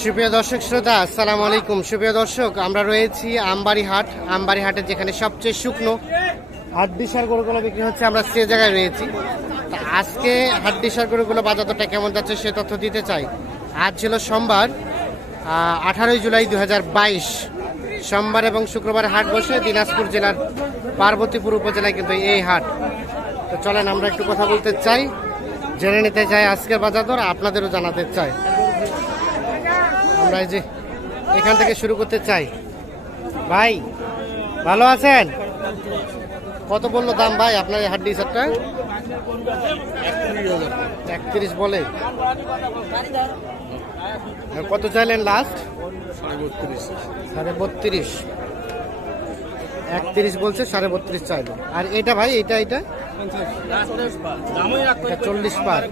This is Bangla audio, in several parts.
সুপ্রিয় দর্শক শ্রোতা, আসসালামু আলাইকুম। সুপ্রিয় দর্শক, আমরা রয়েছি আমবাড়ি হাট আমবাড়ি হাটে যেখানে সবচেয়ে শুকনো হাট ডিসার গরুগুলো বিক্রি হচ্ছে, আমরা সে জায়গায় রয়েছি। তা আজকে হাট ডিসার গরুগুলো বাজার দরটা কেমন যাচ্ছে সে তথ্য দিতে চাই। আজ ছিল সোমবার আঠারোই জুলাই দু বাইশ। সোমবার এবং শুক্রবার হাট বসে দিনাজপুর জেলার পার্বতীপুর উপজেলায় কিন্তু এই হাট। তো চলেন, আমরা একটু কথা বলতে চাই। জেনে নিতে চাই আজকের বাজার দর, আপনাদেরও জানাতে চাই। আমরা যে এখান থেকে শুরু করতে চাই। ভাই, ভালো আছেন? কত বলল দাম ভাই আপনার হাড্ডি সেটটা একত্রিশ বলে। কত চাইলেন লাস্ট সাড়ে বত্রিশ। একত্রিশ বলছে, সাড়ে বত্রিশ চাইলো। আর এটা ভাই, এটা এটা? চল্লিশ পার।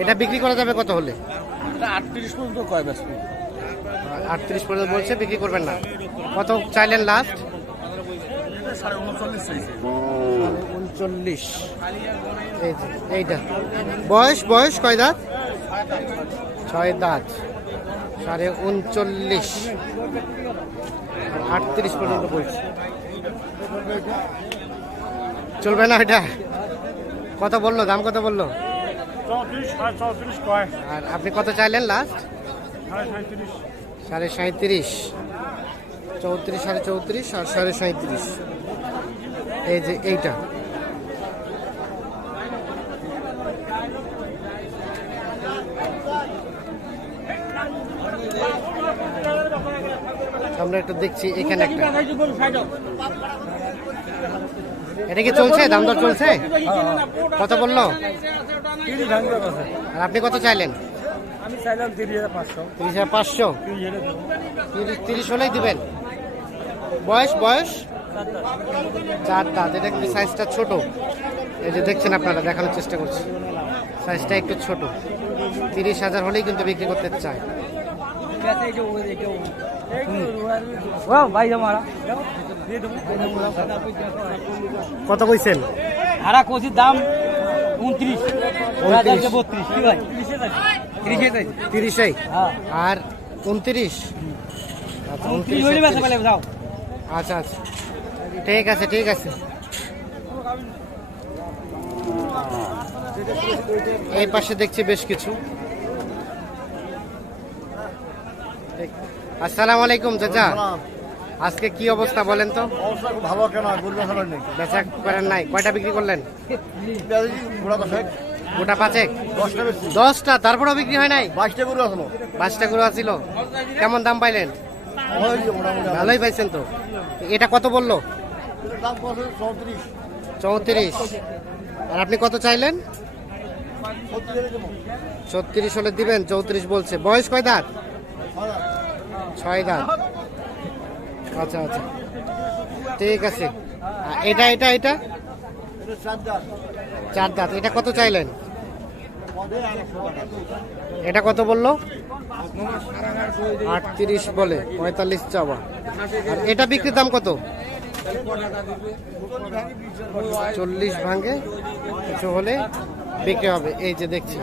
এটা বিক্রি করা যাবে কত হলে? আটত্রিশ পর্যন্ত কয় আটত্রিশ পর্যন্ত বলছে, বিক্রি করবেন না। কত চাইলেন লাস্ট উনচল্লিশ। এই এইটা। বয়স বয়স কয় দাঁত? ছয় দাঁত। সাড়ে উনচল্লিশ। আটত্রিশ পর্যন্ত চলবে না এটা? কত বলল? দাম কত বলল? আর আপনি কত চাইলেন লাস্ট সাড়ে সাঁত্রিশ। চৌত্রিশ সাড়ে চৌত্রিশ আর সাড়ে সাঁত্রিশ। এই যে এইটা। আমরা একটু দেখছি এখানে একটা। এটা কি চলছে? দাম দর চলছে? কত বলল? আর আপনি কত চাইলেন? তিরিশ হাজার পাঁচশো। তিরিশ তিরিশ হলেই দিবেন। বয়স বয়স? চার দাঁত। এটা কিন্তু সাইজটা ছোট? এই যে দেখছেন আপনারা, দেখানোর চেষ্টা করছি। সাইজটা একটু ছোট। তিরিশ হাজার হলেই কিন্তু বিক্রি করতে চায়। ভাই কত কইছেন? ভাড়া কচির দাম উনত্রিশ। বত্রিশ ভাই? তিরিশে তিরিশে? হ্যাঁ। আর উনত্রিশ? আচ্ছা, উনত্রিশ আচ্ছা আচ্ছা। ঠিক আছে ঠিক আছে। এই পাশে দেখছি বেশ কিছু। আসসালামু আলাইকুম চাচা। আজকে কি অবস্থা বলেন তো? ভালো কেন? বেচা করেন নাই। কয়টা বিক্রি করলেন? গোটা পাঁচেক। দশটা তারপরেও বিক্রি হয় নাই? বাইশটা গরু আসলো। গরু কেমন দাম পাইলেন? ভালোই পাইছেন তো। এটা কত বলল? চৌত্রিশ। আর আপনি কত চাইলেন? ছত্রিশ ছত্রিশ হলে দিবেন চৌত্রিশ বলছে। বয়স কয় দাঁত? ছয় দাঁত আচ্ছা আচ্ছা। ঠিক আছে। এটা এটা এটা? চার দাঁত। এটা কত চাইলেন? এটা কত বলল? আটত্রিশ বলে, পঁয়তাল্লিশ চাওয়া। আর এটা বিক্রির দাম কত? চল্লিশ ভাঙে, কিছু হলে বিক্রি হবে। এই যে দেখছি।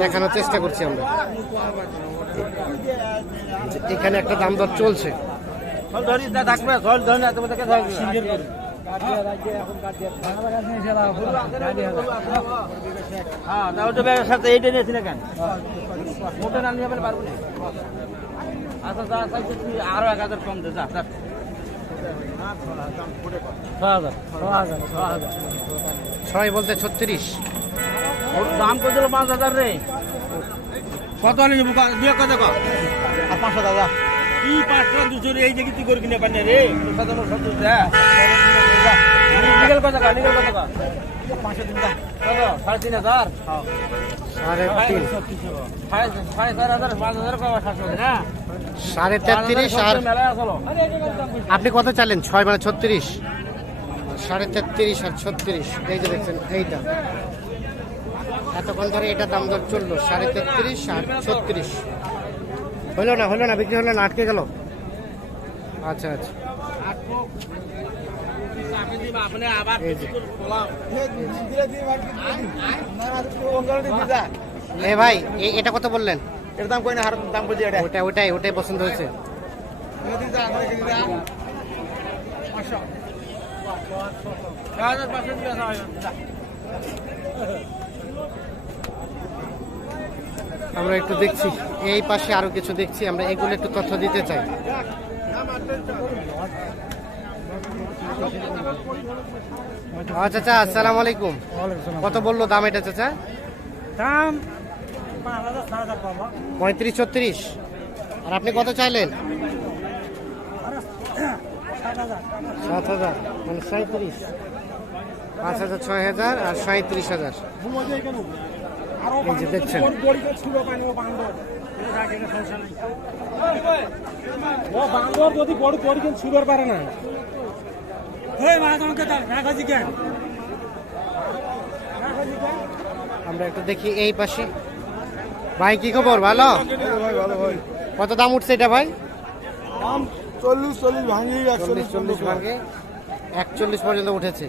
দেখানোর চেষ্টা করছি আমরা। এখানে একটা দাম দর চলছে। হ্যাঁ আচ্ছা আরও এক হাজার কম দে যা। ছয় বলতে ছত্রিশ। দাম কত দিল পাঁচ হাজার রে? কত আনি যাব দিয়ে কত আর পাঁচশো দাদা কি পাঁচটা দুশো রে, এই যে কি করে কিনে পানি রে? তোর সত্তর দে লিগেল কত? কর লিগেল কত কর পাঁচশো তিন। দাম কত সাড়ে তিন হাজার সাড়ে তেত্রিশ আর আপনি কত চাইলেন ছয় মানে ছত্রিশ। সাড়ে তেত্রিশ আর ছত্রিশ। এই যে দেখছেন এইটা। এতক্ষণ ধরে এটা দাম দর চলল সাড়ে তেত্রিশ আর ছত্রিশ। হলো না হলো না বিক্রি হলো না আটকে গেল। আচ্ছা আচ্ছা। ভাই এটা কত বললেন? এর দাম কই না হার দাম বলছি এটা। ওটা ওটাই ওটাই পছন্দ হয়েছে। পাঁচশো। হয়। আমরা একটু দেখছি। এই পাশে আরও কিছু দেখছি আমরা এগুলো একটু তথ্য দিতে চাই। আচ্ছা চাচা আসসালামু আলাইকুম। কত বলল দাম এটা চাচা? দাম পঁয়ত্রিশ ছত্রিশ। আর আপনি কত চাইলেন? সাত হাজার। মানে সাঁত্রিশ পাঁচ হাজার ছয় হাজার আর সাঁত্রিশ হাজার। এই যে দেখছেন। ও বান্দর যদি বড় পরিকেন পারে না। আমরা একটু দেখি এই পাশে। ভাই কি খবর? ভালো? কত দাম উঠছে এটা ভাই? চল্লিশ চল্লিশ ভাঙি চল্লিশ চল্লিশ একচল্লিশ পর্যন্ত উঠেছে।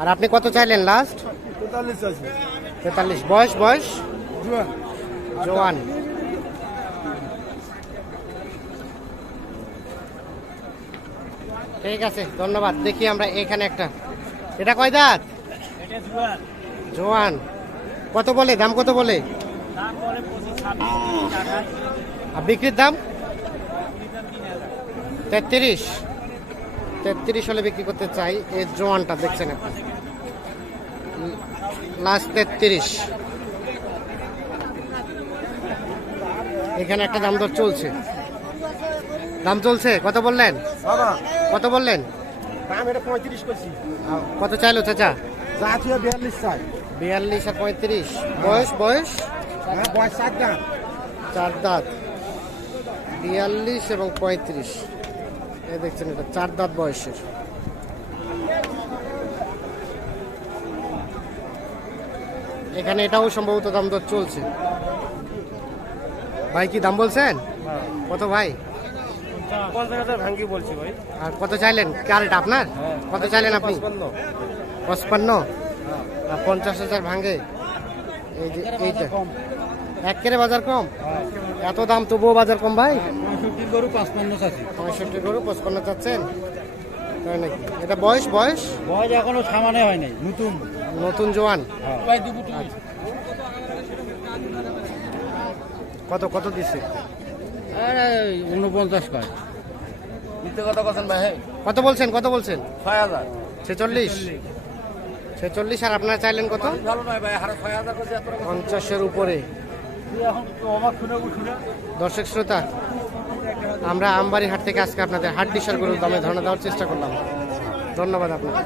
আর আপনি কত চাইলেন লাস্ট তেতাল্লিশ আছে। তেতাল্লিশ। বয়স বয়স? জোয়ান। ঠিক আছে ধন্যবাদ। দেখি আমরা এখানে একটা। এটা কয় দাঁত? জোয়ান। কত বলে? দাম কত বলে? আর বিক্রির দাম? তেত্রিশ। তেত্রিশ হলে বিক্রি করতে চাই এই জোয়ানটা দেখছেন আপনি। লাস্ট তেত্রিশ। এখানে একটা দাম দর চলছে। দাম চলছে? কত বললেন? কত বললেন? কত চাইলো চাচা? বিয়াল্লিশ আর পঁয়ত্রিশ। বয়স বয়স? হ্যাঁ চার দাঁত। বিয়াল্লিশ এবং পঁয়ত্রিশ। এই দেখছেন এটা চার দাঁত বয়সের। এখানে এটাও সম্ভবত দাম দর চলছে। ভাই কি দাম বলছেন? কত ভাই? ভাঙ্গি বলছি ভাই। আর কত চাইলেন? কার এটা আপনার? কত চাইলেন আপনি? পঁচপান্ন। আর পঞ্চাশ হাজার ভাঙে এই যে এইটা এক কেরে বাজার কম? এত দাম তবুও বাজার কম ভাই? পঁয়ষট্টি গরু পঁচপান্ন চাচ্ছেন? তাই নাকি? এটা বয়স বয়স? বয়স এখনও সামানে হয় নাই নতুন। নতুন জোয়ান? প্রায় কত কত দিছে? উনপঞ্চাশ কয়। কথা কথা কত বলছেন কত বলছেন? ছয় হাজার। ছেচল্লিশ। ছেচল্লিশ আর আপনারা চাইলেন কত? পঞ্চাশের উপরে। দর্শক শ্রোতা আমরা আমবাড়ি হাট থেকে আজকে আপনাদের হাট ডিসার গরুর দামে ধারণা দেওয়ার চেষ্টা করলাম। ধন্যবাদ আপনাকে